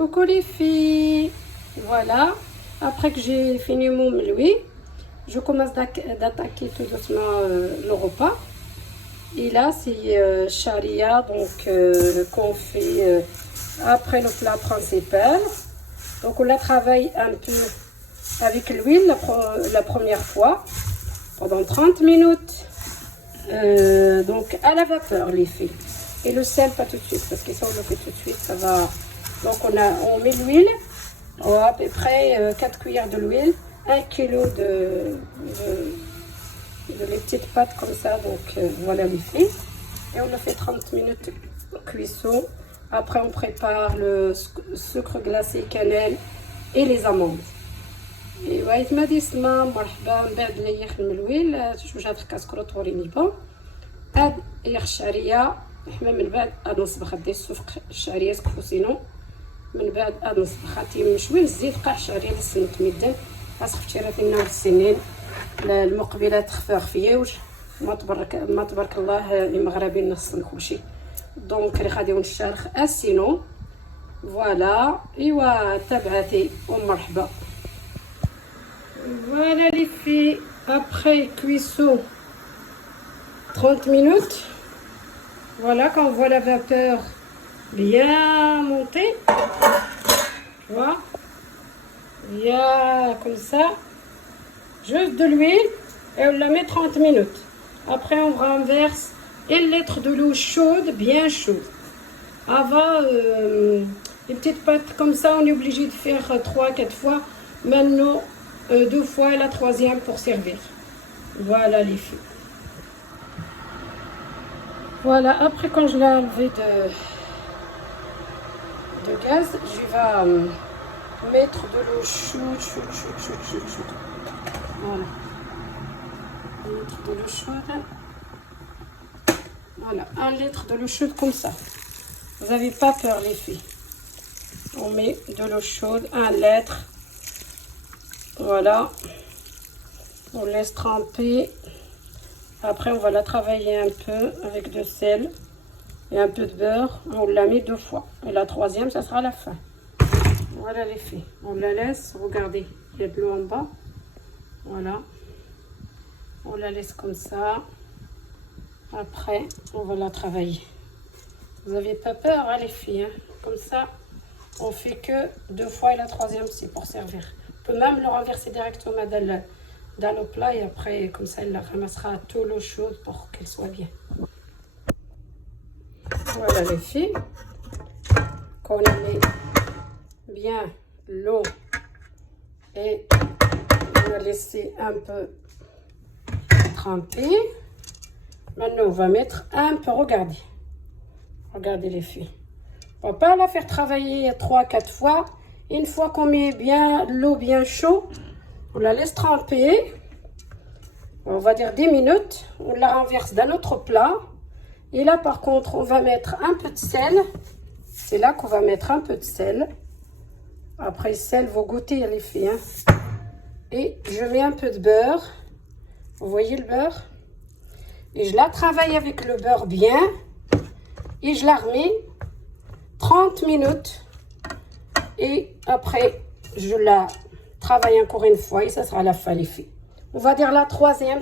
Coucou les filles. Voilà, après que j'ai fini mon meloui, je commence d'attaquer tout doucement le repas. Et là, c'est charia, donc qu'on fait après le plat principal. Donc on la travaille un peu avec l'huile la première fois, pendant 30 minutes. Donc à la vapeur les filles. Et le sel pas tout de suite, parce que ça on le fait tout de suite, ça va. Donc on met l'huile, à peu près 4 cuillères de l'huile, 1 kilo de les petites pâtes comme ça, donc voilà les filles. Et on le fait 30 minutes cuisson. Après on prépare le sucre glacé, cannelle et les amandes. ايوا يتما ديسما مرحبا من بعد اللي يخدم الويل شوف هاد الكاسكروط وريني با هاد يخ الشعريه حنا من بعد هاد نصبخ دي السفق الشعريه سكفوسينو من بعد هاد نصبخ غادي مشوي الزيت قاع الشعريه لسنت ميدان خاصك تشري لنا السنين المقبلات خفيوش ما تبارك الله المغربيين نخصن كلشي دونك اللي غادي نشارخ اسينو فوالا ايوا تبعتي ومرحبا. Voilà les filles, après cuisson 30 minutes, voilà quand on voit la vapeur bien monter, tu vois, bien comme ça, juste de l'huile et on la met 30 minutes. Après on renverse 1 litre de l'eau chaude, bien chaude. Avant, les petites pâtes comme ça, on est obligé de faire 3-4 fois. Maintenant, 2 fois et la 3e pour servir. Voilà les filles. Voilà, après quand je l'ai enlevé de gaz, je vais mettre de l'eau chaude. Voilà. Mettre de l'eau chaude. Voilà, 1 litre de l'eau chaude comme ça. Vous n'avez pas peur les filles. On met de l'eau chaude, 1 litre. Voilà, on laisse tremper. Après, on va la travailler un peu avec de sel et un peu de beurre. On la met 2 fois. Et la 3e, ça sera la fin. Voilà les filles. On la laisse. Regardez, il y a de l'eau en bas. Voilà. On la laisse comme ça. Après, on va la travailler. Vous n'avez pas peur, hein, les filles, hein? Comme ça, on fait que 2 fois et la 3e, c'est pour servir. On peut même le renverser directement dans le plat et après comme ça il la ramassera toute l'eau chaude pour qu'elle soit bien. Voilà les filles, quand on met bien l'eau et on va laisser un peu tremper. Maintenant on va mettre un peu, regardez les filles, on va pas la faire travailler 3-4 fois. Une fois qu'on met bien l'eau bien chaude, on la laisse tremper, on va dire 10 minutes, on la renverse dans notre plat. Et là par contre, on va mettre un peu de sel. C'est là qu'on va mettre un peu de sel. Après sel, vous goûtez les filles. Hein. Et je mets un peu de beurre. Vous voyez le beurre? Et je la travaille avec le beurre bien. Et je la remets 30 minutes. Et après, je la travaille encore une fois et ça sera la fin les filles. On va dire la 3e,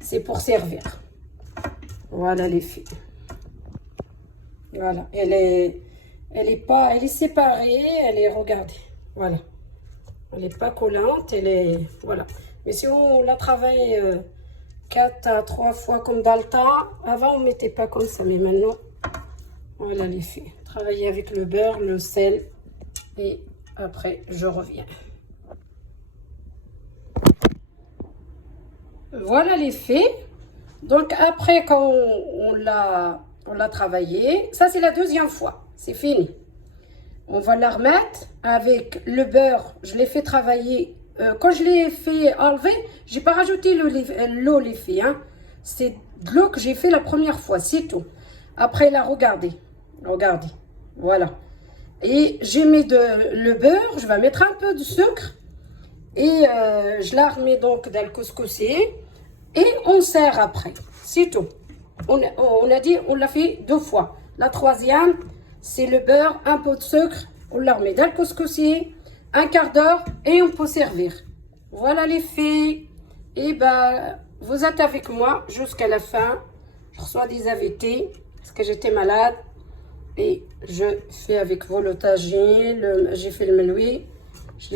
c'est pour servir. Voilà les filles. Voilà, elle est séparée, regardez, voilà. Elle n'est pas collante, voilà. Mais si on la travaille 4 à 3 fois comme dans le temps, avant on ne mettait pas comme ça, mais maintenant, voilà les filles. Travailler avec le beurre, le sel. Et après, je reviens. Voilà les filles. Donc après, quand on l'a travaillé, ça c'est la 2e fois. C'est fini. On va la remettre avec le beurre. Je l'ai fait travailler. Quand je l'ai fait enlever, j'ai pas rajouté l'eau les filles. Hein. C'est de l'eau que j'ai fait la première fois, c'est tout. Après là, regardez. Voilà. Et j'ai mis le beurre, je vais mettre un peu de sucre et je la remets donc dans le couscoussier et on sert après, c'est tout. On a dit, on l'a fait 2 fois. La 3e, c'est le beurre, un peu de sucre On la remet dans le couscoussier, un quart d'heure et on peut servir. Voilà les filles. Et ben, vous êtes avec moi jusqu'à la fin. Je reçois des invités parce que j'étais malade. Et je fais avec vous le tagine, j'ai fait le meloui, je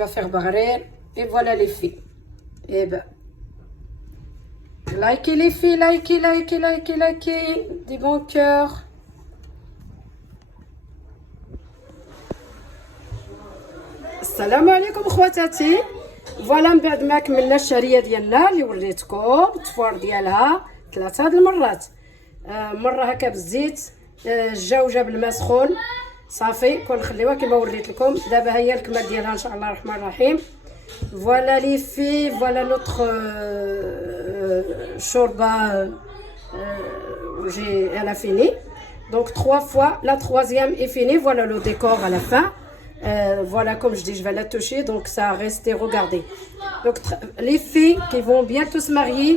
vais faire barrer. Et voilà les filles. Et ben, likez les filles, likez. Des bons cœurs. السلام عليكم خواتاتي. فوالا من بعد ما كملنا الشهريه ديالنا اللي وريتكم التفوار ديالها 3 هاد المرات. مره هكا بالزيت، الجو جاب الماء سخون صافي كنخليوها كما وريت لكم. دابا هي الكمال ديالها ان شاء الله الرحمن الرحيم. فوالا لي في فوالا نوتخ شوربه elle a fini. Donc 3 fois, la troisième est finie. Voilà le décor à la fin. Voilà, comme je dis, je vais la toucher, donc ça a resté. Regardez. Donc les filles qui vont bientôt se marier,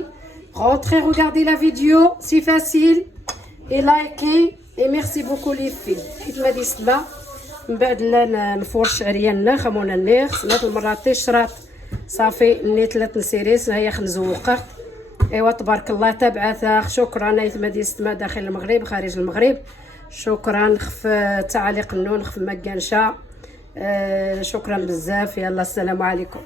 rentrez, regardez la vidéo, c'est facile. Et likez. Et merci beaucoup les filles. حيت ما دي السما من بعد لا نفور الشعريه لنا خمونا النير سنات المرات شرات صافي نيت لا تنسيريس هيا خنزوقه. ايوا تبارك الله تبعث. شكرا ايثما دي السما داخل المغرب خارج المغرب. شكرا خف تعاليق النون خف مكانشا. شكرا بزاف. يلا السلام عليكم.